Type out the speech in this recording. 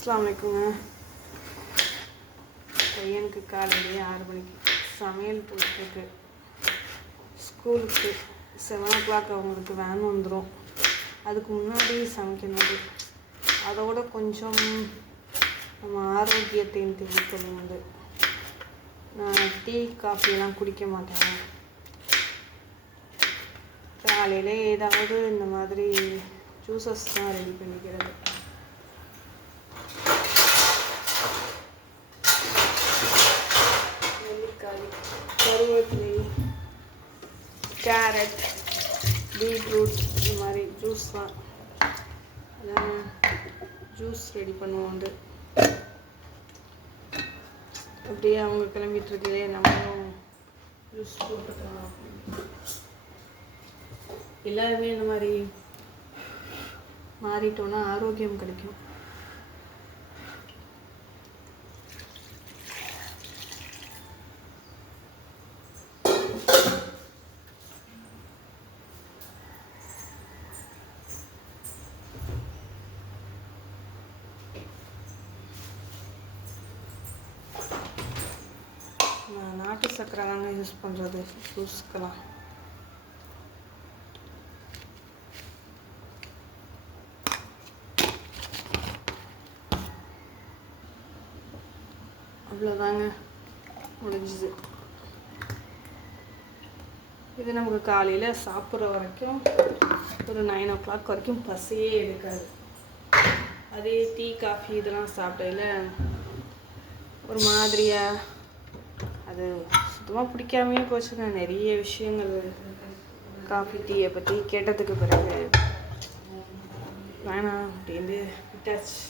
அஸ்ஸலாமு அலைக்குங்க. பையனுக்கு காலையிலேயே 6 மணிக்கு சமையல் போயிட்டுருக்கு. ஸ்கூலுக்கு 7 o'clock அவங்களுக்கு வேன் வந்துடும். அதுக்கு முன்னாடி சமைக்கணும். அதோட கொஞ்சம் நம்ம ஆரோக்கியத்தையும் தெரிவிக்கணும். நான் டீ காஃபியெல்லாம் குடிக்க மாட்டேன். காலையில் ஏதாவது இந்த மாதிரி ஜூஸஸ் தான் ரெடி பண்ணிக்கிறது. நெல்லிக்காய், கருவேப்பிலை, கேரட், பீட்ரூட் இந்த மாதிரி ஜூஸ் தான் ஜூஸ் ரெடி பண்ணுவோம். அப்படியே அவங்க கிளம்பிட்டு இருக்கே நம்மளும் ஜூஸ் போட்டுக்கலாம். எல்லாருமே இந்த மாதிரி மாறிட்டோன்னா ஆரோக்கியம் கிடைக்கும். நான் நாட்டு சர்க்கரை தாங்க யூஸ் பண்ணுறது ஜூஸ்க்கெல்லாம். அவ்வளோதாங்க, முடிஞ்சுது. இது நமக்கு காலையில் சாப்பிட்ற வரைக்கும் ஒரு 9 o'clock வரைக்கும் பசியே எடுக்காது. அதே டீ காஃபி இதெல்லாம் சாப்பிடையில் ஒரு மாதிரியாக அது சுத்தமாக பிடிக்காமையே போச்சுங்க. நிறைய விஷயங்கள் காஃபி டீயை பற்றி கேட்டதுக்கு பிறகு வேணாம் அப்படின்னு விட்டாச்சு.